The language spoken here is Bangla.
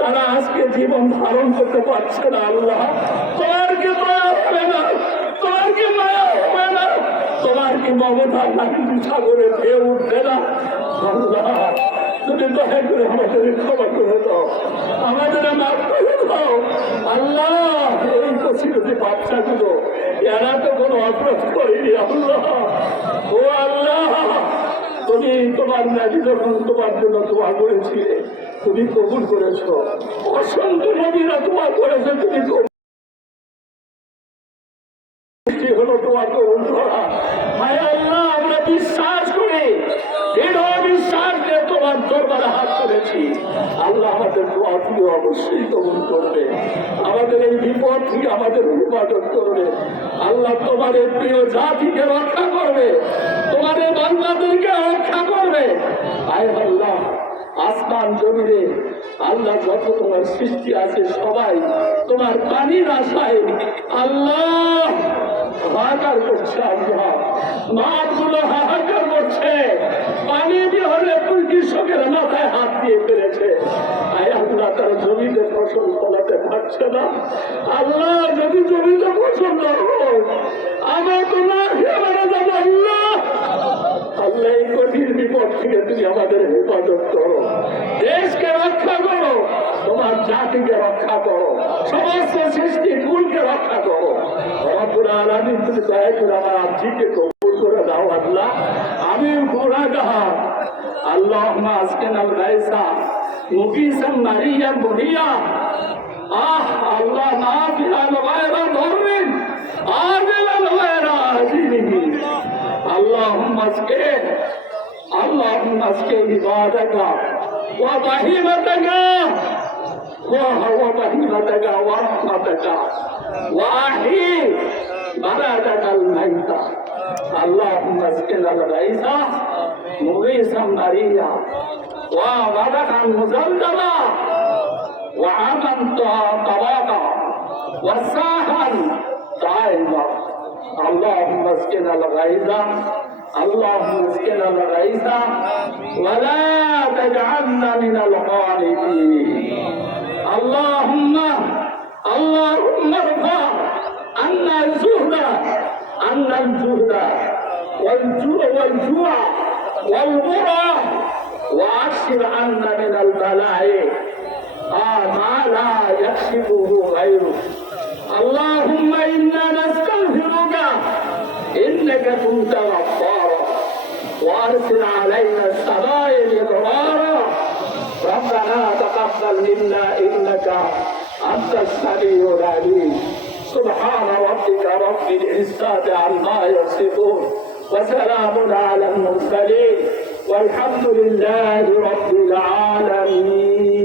তারা আজকে জীবন ধারণ করতে পারছে না। আল্লাহ, তোমার কি মায়া হবে না? তোমার কি মায়া হবে না? তোমার কি মমতার নাকি সাগরে ঢেউ উঠবে না? আল্লাহ, তুমি দয়া করে আমাদের ক্ষমা করে দাও, আমাদের মাফ করে দাও। আল্লাহ, এই কচিকচি বাচ্চাগুলো, এরা তো কোনো অপরাধ করেনি। আল্লাহ, ও আল্লাহ, তুমি তোমার নারী যখন তোমার জন্য দোয়া করেছিলে, তুমি কবুল করেছ। অসংখ্য নবীরা দোয়া করেছে, তুমি হলো তোমার কবুল করা। হায় আল্লাহ, আমরা বিশ্বাস করি, দৃঢ় বিশ্বাস দিয়ে তোমার দরবারে হাত করেছি। আল্লাহ, আমাদের দোয়া থেকে অবশ্যই কবুল করবে, আমাদের এই বিপদ থেকে আমাদের হেফাজত করবে। আল্লাহ, তোমার এই প্রিয় জাতিকে রক্ষা করবে, তোমার এই বান্দাদেরকে রক্ষা করবে। হায় আল্লাহ, আসমান জমিনে আল্লাহ যত তোমার সৃষ্টি আছে সবাই তোমার পানির আশায় আল্লাহ হাহাকার করছে। আল্লাহ, মাঠগুলো হাহাকার করছে, পানি বিহরে কৃষকের মাথায় হাত দিয়ে ফেলেছে। আয় আল্লাহ, তারা জমিতে ফসল ফলাতে পারছে না। আল্লাহ, যদি জমিতে ফসল না হোক, আমার তো না খেয়ে মারা যাবো। আল্লাহ, আল্লাহ, এই কঠিন বিপদ থেকে তুমি আমাদের হেফাজত করো, দেশকে রক্ষা করো, তোমার জাতিকে রক্ষা করো, সমস্ত সৃষ্টি কুলকে রক্ষা করো। রব্বুল আলামিন, তুমি দয়া করে আমার আব্জিকে কবুল করে দাও। আল্লাহ, আমি গুনাহগার। আল্লাহুম্মা আসকিনাল গায়সা মুগীসান মারিয়াম বুনিয়া। আল্লাহ, নাফিআন গায়রা দররিন আজিলান গায়রা আজিলিহি। اللهم اسقه اللهم اسقه عبادك وبهيمتك وبهيمتك ورحمتك واحيي بلدك الميت. اللهم اسقنا الغيث مغيثا مريا وغدقا مزلزلا وعاما طواقا وساحا دائما. اللهم اسقنا الغيث اللهم اسقنا الغيث ولا تجعلنا من القانطين. اللهم ارفع عنا الجهد والجوع والبرى واكشف عنا من البلاء ما لا يكشفه غيرك. اللهم إنا نستغفرك إنك كنت غفارا وأرسل علينا السماء مدرارا. ربنا تقبل منا إنك أنت السميع العليم. سبحان ربك رب العزة عما يصفون وسلام على المرسلين والحمد لله رب العالمين.